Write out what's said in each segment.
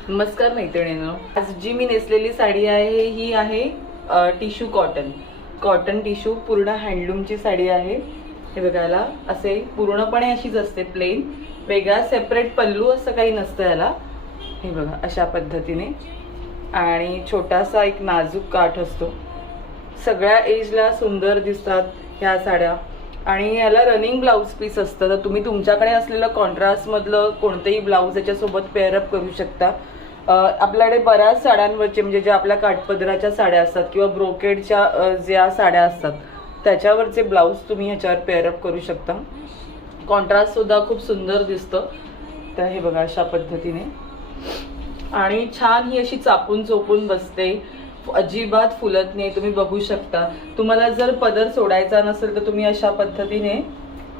नमस्कार मैत्रिणींनो, आज जी मी नेसलेली साडी आहे ही आहे टिश्यू कॉटन टिश्यू पूर्ण हँडलूमची साडी आहे। हे बघायला असे पूर्णपणे अशीच असते, प्लेन, वेगळा सेपरेट पल्लू असं काही नसतं याला। हे बघा अशा पद्धतीने, आणि छोटासा एक नाजूक काठ असतो। सगळ्या एजला सुंदर दिसतात ह्या साड्या, आणि याला रनिंग ब्लाउज पीस असतं। तर तुम्ही तुमच्याकडे असलेलं कॉन्ट्रास्ट मधलं कोणतेही ब्लाउज याच्यासोबत पेअरअप करू शकता। आपल्याकडे बऱ्याच साड्यांवरचे म्हणजे ज्या आपल्या काठपदराच्या साड्या असतात किंवा ब्रोकेडच्या ज्या साड्या असतात त्याच्यावरचे ब्लाउज तुम्ही ह्याच्यावर पेअरअप करू शकता। कॉन्ट्रास्ट सुद्धा खूप सुंदर दिसतं। तर हे बघा अशा पद्धतीने, आणि छान ही अशी चापून चोपून बसते, अजिबात फुलत नाही। तुम्ही बघू शकता। तुम्हाला जर पदर सोडायचा नसेल तर तुम्ही अशा पद्धतीने,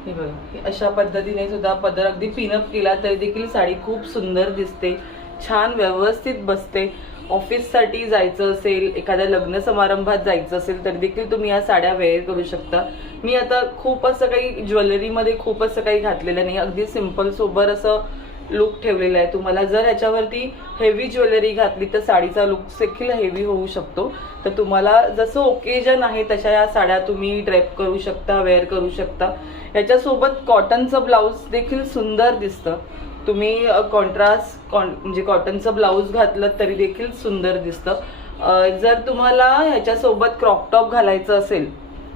हे बघा अशा पद्धतीने सुद्धा पदर अगदी पिनअप केला तरी देखील साडी खूप सुंदर दिसते, छान व्यवस्थित बसते। ऑफिससाठी जायचं असेल, एखाद्या लग्न समारंभात जायचं असेल तर देखील तुम्ही या साड्या वेअर करू शकता। मी आता खूप असं काही ज्वेलरीमध्ये खूप असं काही घातलेलं नाही, अगदी सिंपल सोबर असं लुक ठेवलेला आहे। तुम्हाला जर ह्याच्यावरती हेवी ज्वेलरी घातली तर साडीचा लुक देखील हेवी होऊ शकतो। तर तुम्हाला जसं ओकेजन आहे तशा या साड्या तुम्ही ड्रेप करू शकता, वेअर करू शकता। याच्यासोबत कॉटनचं ब्लाउज देखील सुंदर दिसतं। तुम्ही म्हणजे कॉटनचं ब्लाउज घातलं तरी देखील सुंदर दिसतं। जर तुम्हाला ह्याच्यासोबत क्रॉप टॉप घालायचं असेल,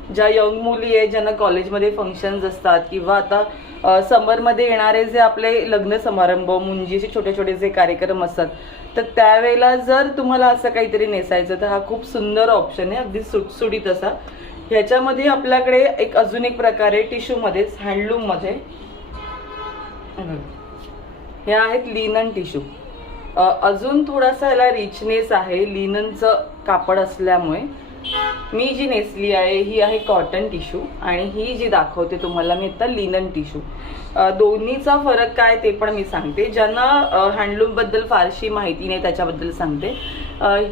ज्या यंग मुली आहेत ज्यांना कॉलेजमध्ये फंक्शन्स असतात किंवा आता समरमध्ये येणारे जे आपले लग्न समारंभ, मुंजीचे छोटे छोटे जे कार्यक्रम असतात, तर त्यावेळेला जर तुम्हाला असं काहीतरी नेसायचं तर हा खूप सुंदर ऑप्शन आहे, अगदी सुटसुटीत असा। ह्याच्यामध्ये आपल्याकडे अजून एक प्रकार आहे टिश्यूमध्येच, हँडलूममध्ये। हे आहेत लिनन टिश्यू। अजून थोडासा याला रिचनेस आहे लिननचं कापड असल्यामुळे। मी जी नेसली आहे ही आहे कॉटन टिश्यू, आणि ही जी दाखवते तुम्हाला मी आता लिनन टिश्यू। दोन्हीचा फरक काय ते पण मी सांगते। ज्यांना हँडलूम बद्दल फारशी माहिती नाही त्याच्याबद्दल सांगते।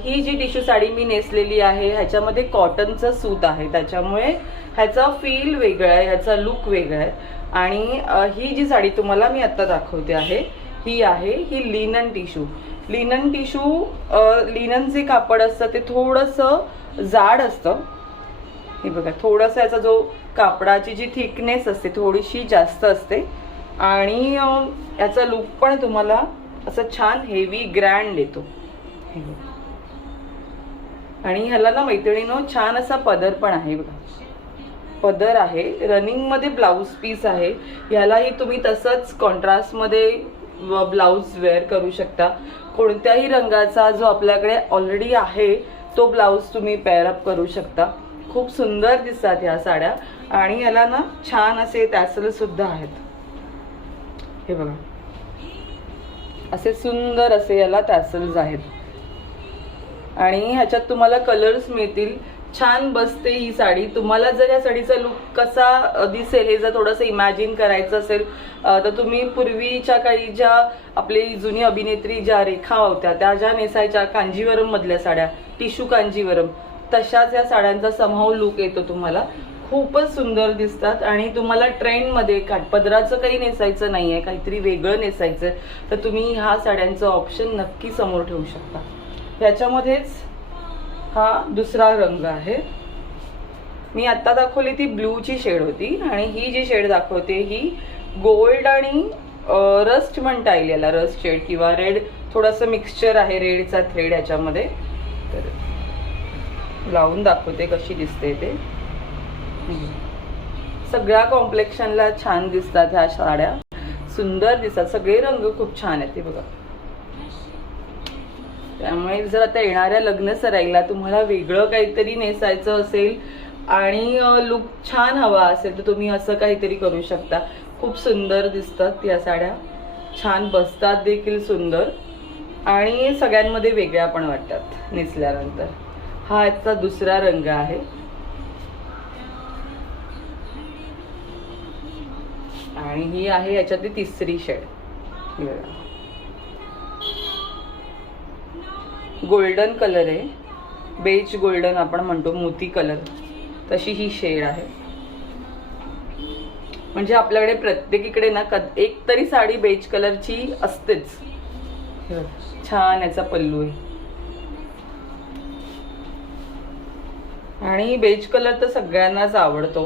ही जी टिश्यू साडी मी नेसलेली आहे ह्याच्यामध्ये कॉटनचं सूत आहे, त्याच्यामुळे ह्याचा फील वेगळा आहे, ह्याचा लुक वेगळा आहे। आणि ही जी साडी तुम्हाला मी आता दाखवते आहे ही लिनन टिश्यू। लिनन जे कापड असतं ते थोडंसं जाड असतं। हे बघा थोडंसं याचा जो कापडाची जी थिकनेस असते थोडीशी जास्त असते, आणि याचा लुक पण तुम्हाला असं छान हेवी ग्रँड देतो। हे बघा, आणि ह्याला ना मैत्रिणीनो छान असा पदर पण आहे बघा, पदर आहे, रनिंग मध्ये ब्लाउज पीस आहे। ह्यालाही तुम्ही तसंच कॉन्ट्रास्ट मध्ये ब्लाउज वेअर करू शकता। कोणत्याही रंगाचा जो आपल्याकडे ऑलरेडी आहे तो ब्लाउज तुम्ही पेअरअप करू शकता। खूप सुंदर दिसतात ह्या साड्या, आणि याला ना छान असे टॅसल सुद्धा आहेत। हे बघा असे सुंदर असे याला टॅसल्स आहेत, आणि ह्याच्यात तुम्हाला कलर्स मिळतील। छान बसते ही साडी। तुम्हाला जर या साडीचा लुक कसा दिसेल हे जर थोडंसं इमॅजिन करायचं असेल तर तुम्ही पूर्वीच्या काही ज्या आपली जुनी अभिनेत्री ज्या रेखा होत्या त्या ज्या नेसायच्या कांजीवरम मधल्या साड्या, टिश्यू कांजीवरम, तशाच या साड्यांचा समहाऊ लुक येतो तुम्हाला। खूपच सुंदर दिसतात, आणि तुम्हाला ट्रेंडमध्ये काठपदराचं काही नेसायचं नाहीये, काहीतरी वेगळं नेसायचं तर तुम्ही ह्या साड्यांचं ऑप्शन नक्की समोर ठेवू शकता। याच्यामध्येच हा दुसरा रंग आहे। मी आता दाखवली ती ब्लूची शेड होती, आणि ही जी शेड दाखवते ही गोल्ड आणि रस्ट म्हणता येईल याला, रस्ट शेड किंवा रेड, थोडंसं मिक्सचर आहे रेडचा थ्रेड याच्यामध्ये। तर लावून दाखवते कशी दिसते ते। सगळ्या कॉम्प्लेक्शनला छान दिसतात ह्या साड्या, सुंदर दिसतात, सगळे रंग खूप छान आहेत। ते बघा, त्यामुळे जर आता येणाऱ्या लग्न सराईला तुम्हाला वेगळं काहीतरी नेसायचं असेल आणि लुक छान हवा असेल तर तुम्ही असं काहीतरी करू शकता। खूप सुंदर दिसतात या साड्या, छान बसतात देखील सुंदर, आणि सगळ्यांमध्ये वेगळ्या पण वाटतात नेसल्यानंतर। हा याचा दुसरा रंग आहे, आणि ही आहे याच्यातली तिसरी शेड। गोल्डन कलर आहे, बेज गोल्डन आपण म्हणतो, मोती कलर, तशी ही शेड आहे। म्हणजे आपल्याकडे प्रत्येकीकडे ना एक तरी साडी बेज कलरची असतेच, हे बघा, छान याचा पल्लू आहे. आणि बेज कलर तर सगळ्यांनाच आवडतो,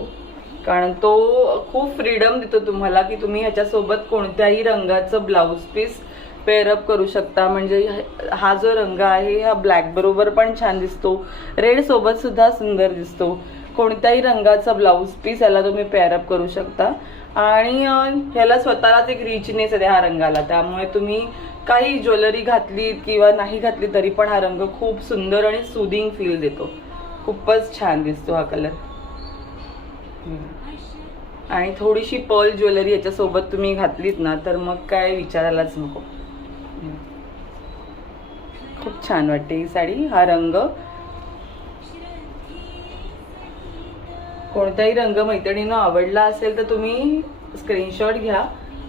कारण तो खूप फ्रीडम देतो तुम्हाला की तुम्ही ह्याच्यासोबत कोणत्याही रंगाचं ब्लाऊज पीस पेअरअप करू शकता. म्हणजे हा जो रंग आहे हा ब्लॅक बरोबर पण छान दिसतो, रेड सोबत सुद्धा सुंदर दिसतो. कोणत्याही रंगाचा ब्लाऊज पीस याला तुम्ही पेअरअप करू शकता. आणि ह्याला स्वतःलाच एक रिचनेस आहे ह्या रंगाला, त्यामुळे तुम्ही काही ज्वेलरी घातली किंवा नाही घातली तरी पण हा रंग खूप सुंदर आणि सुदिंग फील देतो. खूपच छान दिसतो हा कलर. आणि थोडीशी पर्ल ज्वेलरी याच्यासोबत तुम्ही घातलीत ना तर मग काय विचारायलाच नको. खूप छान वाटते ही साडी. हा रंग, कोणताही रंग मैत्रिणींना आवडला असेल तर तुम्ही स्क्रीनशॉट घ्या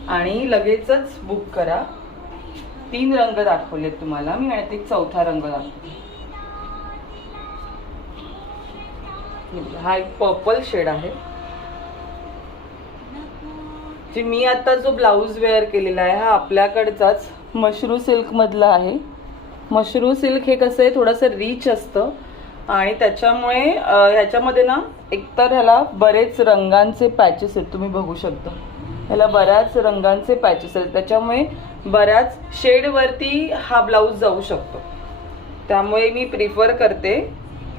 आणि लगेचच बुक करा. 3 रंग दाखवलेत तुम्हाला मी आणि एक चौथा रंग दाखवते. हा एक पर्पल शेड आहे. जी मी आता जो ब्लाऊज वेअर केलेला आहे हा आपल्याकडचाच मशरू सिल्क मधला आहे. मशरू सिल्क हे कसं आहे, थोडंसं रिच असतं आणि त्याच्यामुळे ह्याच्यामध्ये ना एकतर ह्याला बरेच रंगांचे पॅचेस आहेत, तुम्ही बघू शकता. ह्याला बऱ्याच रंगांचे पॅचेस आहेत, त्याच्यामुळे बऱ्याच शेडवरती हा ब्लाऊज जाऊ शकतो. त्यामुळे मी प्रिफर करते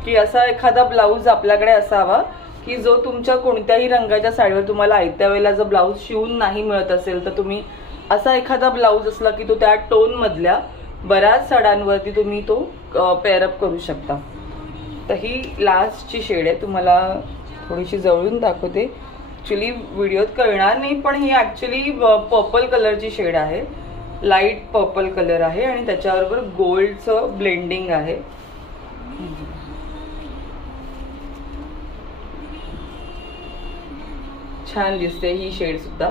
की असा एखादा ब्लाऊज आपल्याकडे असावा की जो तुमच्या कोणत्याही रंगाच्या साडीवर तुम्हाला आयत्या वेळेला जर ब्लाऊज शिवून नाही मिळत असेल तर तुम्ही असा एखादा ब्लाऊज असला की तो त्या टोन मधल्या बऱ्याच साड्यांवरती तुम्ही तो पेअरअप करू शकता. तर ही लास्टची शेड आहे, तुम्हाला थोडीशी जवळून दाखवते. ॲक्च्युली व्हिडिओत कळणार नाही पण ही ॲक्च्युली पर्पल कलरची शेड आहे. लाईट पर्पल कलर आहे आणि त्याच्याबरोबर गोल्डचं ब्लेंडिंग आहे. छान दिसते ही शेड सुद्धा.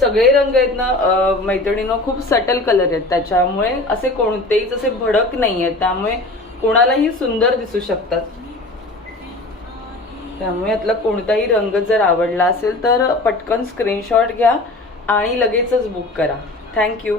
सगळे रंग आहेत ना मैत्रिणींनो खूप सटल कलर आहेत, त्याच्यामुळे असे कोणतेच असे भडक नाही आहेत, त्यामुळे कोणालाही सुंदर दिसू शकतात. त्यामुळे यातला कोणताही रंग जर आवडला असेल तर पटकन स्क्रीनशॉट घ्या आणि लगेचच बुक करा. थँक्यू.